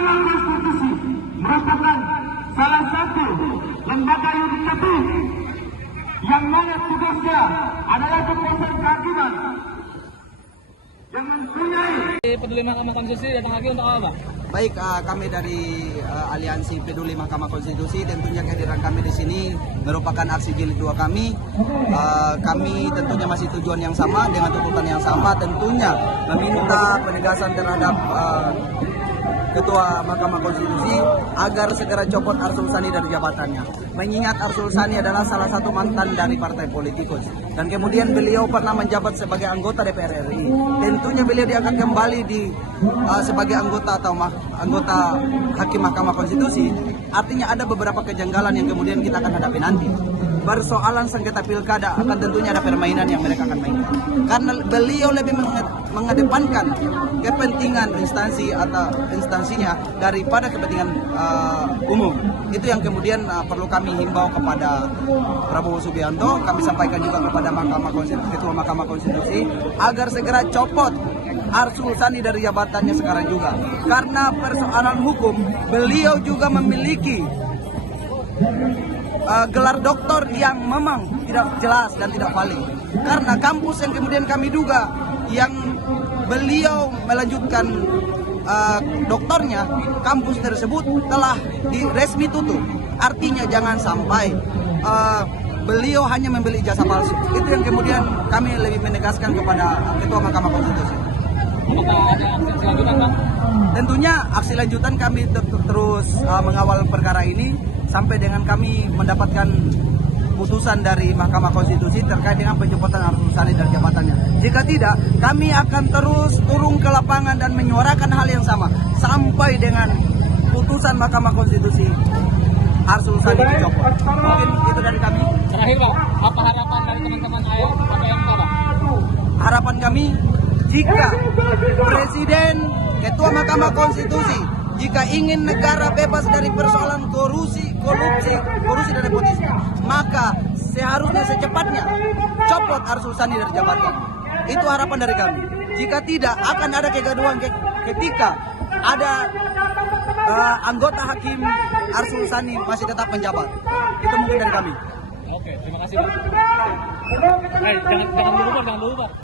Mahkamah Konstitusi merupakan salah satu lembaga yudikatif yang mana tugasnya adalah berproses kehakiman yang mempunyai. Peduli Mahkamah Konstitusi datang lagi untuk apa, Pak? Baik, kami dari Aliansi Peduli Mahkamah Konstitusi, tentunya kehadiran kami di sini merupakan aksi jilid 2 kami. Kami tentunya masih tujuan yang sama dengan tuntutan yang sama, tentunya meminta penegasan terhadap Ketua Mahkamah Konstitusi agar segera copot Arsul Sani dari jabatannya. Mengingat Arsul Sani adalah salah satu mantan dari partai politikus dan kemudian beliau pernah menjabat sebagai anggota DPR RI. Tentunya beliau diangkat kembali sebagai anggota atau anggota Hakim Mahkamah Konstitusi. Artinya ada beberapa kejanggalan yang kemudian kita akan hadapi nanti. Persoalan sengketa pilkada akan tentunya ada permainan yang mereka akan mainkan. Karena beliau lebih mengedepankan kepentingan instansi atau instansinya daripada kepentingan umum. Itu yang kemudian perlu kami himbau kepada Prabowo Subianto. Kami sampaikan juga kepada Ketua Mahkamah Konstitusi agar segera copot Arsul Sani dari jabatannya sekarang juga. Karena persoalan hukum, beliau juga memiliki gelar doktor yang memang tidak jelas dan tidak valid. Karena kampus yang kemudian kami duga yang beliau melanjutkan doktornya, kampus tersebut telah resmi tutup. Artinya jangan sampai beliau hanya membeli ijazah palsu. Itu yang kemudian kami lebih menegaskan kepada Ketua Mahkamah Konstitusi. Apakah ada aksi selanjutnya, Pak? Tentunya aksi lanjutan kami terus mengawal perkara ini sampai dengan kami mendapatkan putusan dari Mahkamah Konstitusi terkait dengan pencopotan Arsul Sani dari jabatannya. Jika tidak, kami akan terus turun ke lapangan dan menyuarakan hal yang sama sampai dengan putusan Mahkamah Konstitusi Arsul Sani dicopot. Mungkin itu dari kami. Terakhir, Pak, apa harapan dari teman-teman APMK, Pak? Harapan kami, jika Presiden, Ketua Mahkamah Konstitusi, jika ingin negara bebas dari persoalan korupsi dan nepotisme, maka seharusnya secepatnya copot Arsul Sani dari jabatan. Itu harapan dari kami. Jika tidak, akan ada kegaduhan ketika ada anggota hakim Arsul Sani masih tetap menjabat. Itu mungkin dari kami. Oke, terima kasih, Pak. Jangan lupa.